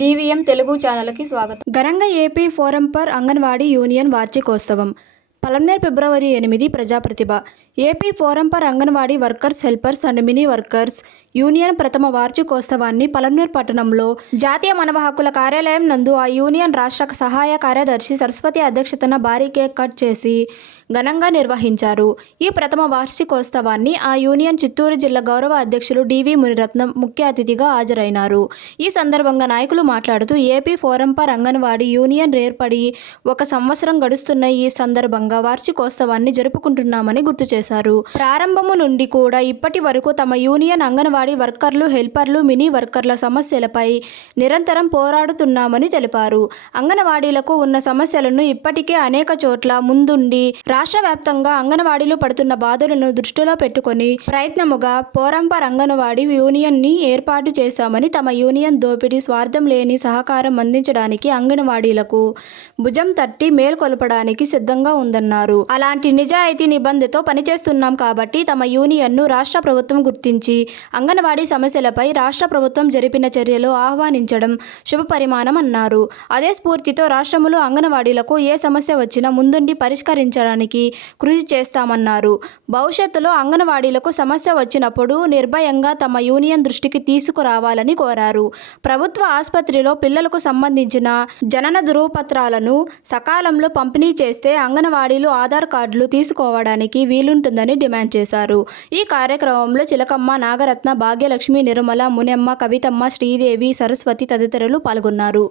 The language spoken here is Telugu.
డివిఎం తెలుగు ఛానల్కి స్వాగతం. ఘనంగా AP forum for Anganwadi union వార్షికోత్సవం. పలమనేర్ ఫిబ్రవరి ఎనిమిది ప్రజాప్రతిభ. AP forum for Anganwadi workers helpers and mini workers union ప్రథమ వార్షికోత్సవాన్ని పలమనేర్ పట్టణంలో జాతీయ మానవ హక్కుల కార్యాలయం నందు ఆ యూనియన్ రాష్ట్ర సహాయ కార్యదర్శి సరస్వతి అధ్యక్షతన భారీ కేక్ కట్ చేసి ఘనంగా నిర్వహించారు. ఈ ప్రథమ వార్షికోత్సవాన్ని ఆ యూనియన్ చిత్తూరు జిల్లా గౌరవ అధ్యక్షులు డివి మునిరత్నం ముఖ్య అతిథిగా హాజరైనారు. ఈ సందర్భంగా నాయకులు మాట్లాడుతూ AP forum for Anganwadi union ఏర్పడి ఒక సంవత్సరం గడుస్తున్న ఈ సందర్భంగా వార్షికోత్సవాన్ని జరుపుకుంటున్నామని గుర్తు చేశారు. ప్రారంభము నుండి కూడా ఇప్పటి వరకు తమ యూనియన్ అంగన్వాడీ వర్కర్లు హెల్పర్లు మినీ వర్కర్ల సమస్యలపై నిరంతరం పోరాడుతున్నామని తెలిపారు. అంగన్వాడీలకు ఉన్న సమస్యలను ఇప్పటికే అనేక చోట్ల ముందుండి రాష్ట్ర వ్యాప్తంగా అంగన్వాడీలు పడుతున్న బాధలను దృష్టిలో పెట్టుకొని ప్రయత్నముగా పోరంపర్ అంగన్వాడీ యూనియన్ని ఏర్పాటు చేశామని తమ యూనియన్ దోపిడీ స్వార్థం లేని సహకారం అందించడానికి అంగన్వాడీలకు భుజం తట్టి మేల్కొల్పడానికి సిద్ధంగా ఉందన్నారు అలాంటి నిజాయితీ నిబంధనతో పనిచేస్తున్నాం కాబట్టి తమ యూనియన్ను రాష్ట్ర ప్రభుత్వం గుర్తించి అంగన్వాడీ సమస్యలపై రాష్ట్ర ప్రభుత్వం జరిపిన చర్యలు ఆహ్వానించడం శుభ పరిమాణం అన్నారు. అదే స్ఫూర్తితో రాష్ట్రములో అంగన్వాడీలకు ఏ సమస్య వచ్చినా ముందుండి పరిష్కరించడానికి కృషి చేస్తామన్నారు. భవిష్యత్తులో అంగన్వాడీలకు సమస్య వచ్చినప్పుడు నిర్భయంగా తమ యూనియన్ దృష్టికి తీసుకురావాలని కోరారు. ప్రభుత్వ ఆసుపత్రిలో పిల్లలకు సంబంధించిన జనన ధృవపత్రాలను సకాలంలో పంపిణీ చేస్తే అంగన్వాడీలు ఆధార్ కార్డులు తీసుకోవడానికి వీలుంటుందని డిమాండ్ చేశారు. ఈ కార్యక్రమంలో చిలకమ్మ నాగరత్న భాగ్యలక్ష్మి నిర్మల మునెమ్మ కవితమ్మ శ్రీదేవి సరస్వతి తదితరులు పాల్గొన్నారు.